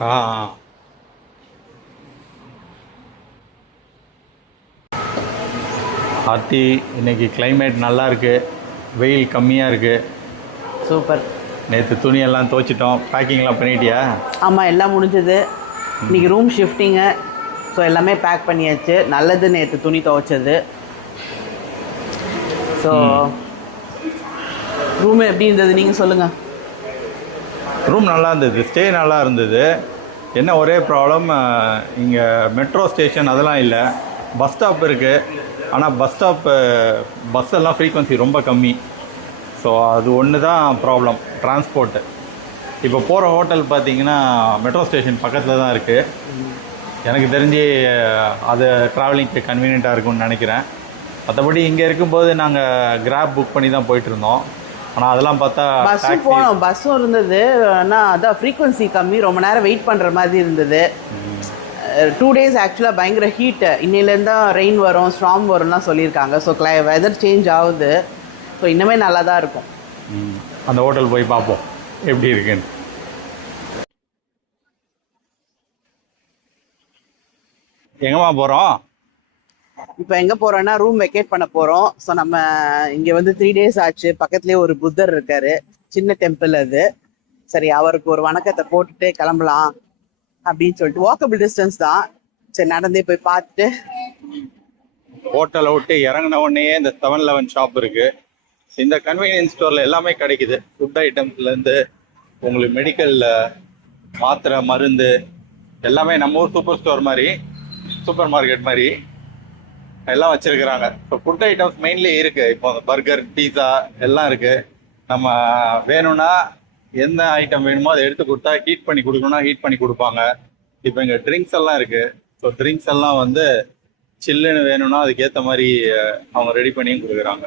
ஆ. ஆர்த்தி இன்னைக்கு climate நல்லா இருக்கு. வெயில் கம்மியாக இருக்கு. சூப்பர். நேற்று துணியெல்லாம் துவைச்சிட்டோம். பேக்கிங்லாம் பண்ணிட்டியா? ஆமாம் எல்லாம் முடிஞ்சது. இன்னைக்கு ரூம் ஷிஃப்டிங்கு ஸோ எல்லாமே பேக் பண்ணியாச்சு. நல்லது நேற்று துணி துவைச்சது. ஸோ ரூம் எப்படி இருந்தது? நீங்கள் சொல்லுங்கள் ரூம் நல்லா இருந்தது ஸ்டே நல்லா இருந்தது என்ன ஒரே ப்ராப்ளம் இங்கே மெட்ரோ ஸ்டேஷன் அதெல்லாம் இல்லை. பஸ் ஸ்டாப் இருக்குது ஆனால் பஸ் ஸ்டாப்பு பஸ் எல்லாம் ஃப்ரீக்குவன்சி ரொம்ப கம்மி. ஸோ அது ஒன்று தான் ப்ராப்ளம் டிரான்ஸ்போர்ட்டு இப்போ போகிற ஹோட்டல் பார்த்தீங்கன்னா மெட்ரோ ஸ்டேஷன் பக்கத்தில் தான் இருக்குது எனக்கு தெரிஞ்சு அது ட்ராவலிங்க்கு கன்வீனியண்ட்டாக இருக்கும்னு நினைக்கிறேன். மற்றபடி இங்கே இருக்கும்போது நாங்கள் கிராப் புக் பண்ணி தான் போயிட்டுருந்தோம் ஆனால் அதெல்லாம் பார்த்தா பஸ்ஸும் போனோம். பஸ்ஸும் இருந்தது. ஆனால் அதான் ஃப்ரீக்வன்சி கம்மி. ரொம்ப நேரம் வெயிட் பண்ணுற மாதிரி இருந்தது. டூ டேஸ் ஆக்சுவலாக பயங்கர ஹீட்டு இன்னிலேருந்து தான் ரெயின் வரும் ஸ்ட்ராங் வரும்லாம் சொல்லியிருக்காங்க. ஸோ கிளை வெதர் சேஞ்ச் ஆகுது. ஸோ இன்னுமே நல்லா தான் இருக்கும். அந்த ஹோட்டல் போய் பார்ப்போம். எப்படி இருக்குன்னு. எங்கம்மா போகிறோம் இப்போ எங்கே போகிறோன்னா ரூம் வெக்கேட் பண்ண போகிறோம் ஸோ நம்ம இங்கே வந்து த்ரீ டேஸ் ஆச்சு. பக்கத்துலேயே ஒரு புத்தர் இருக்காரு. சின்ன டெம்பிள் அது. சரி அவருக்கு ஒரு வணக்கத்தை போட்டுட்டு கிளம்பலாம் அப்படின்னு சொல்லிட்டு வாக்கபிள் டிஸ்டன்ஸ் தான். சரி நடந்தே போய் பார்த்துட்டு. ஹோட்டலை விட்டு இறங்கின உடனே இந்த செவன் லெவன் ஷாப் இருக்கு. இந்த கன்வீனியன்ஸ் ஸ்டோரில் எல்லாமே கிடைக்குது. ஃபுட் ஐட்டம்ஸ்லேருந்து உங்களுக்கு மெடிக்கல்ல மாத்திரை மருந்து எல்லாமே நம்ம ஊர் சூப்பர் ஸ்டோர் மாதிரி சூப்பர் மார்க்கெட் மாதிரி. எல்லாம் வச்சிருக்கிறாங்க. இப்போ ஃபுட் ஐட்டம்ஸ் மெயின்லி இருக்கு. இப்போ பர்கர் பீஸா எல்லாம் இருக்கு. நம்ம வேணும்னா எந்த ஐட்டம் வேணுமோ அதை எடுத்து கொடுத்தா ஹீட் பண்ணி கொடுக்கணும்னா ஹீட் பண்ணி கொடுப்பாங்க. இப்போ இங்கே ட்ரிங்க்ஸ் எல்லாம் இருக்கு. ஸோ ட்ரிங்க்ஸ் எல்லாம் வந்து சில்லுன்னு வேணும்னா அதுக்கேற்ற மாதிரி அவங்க ரெடி பண்ணியும் கொடுக்குறாங்க.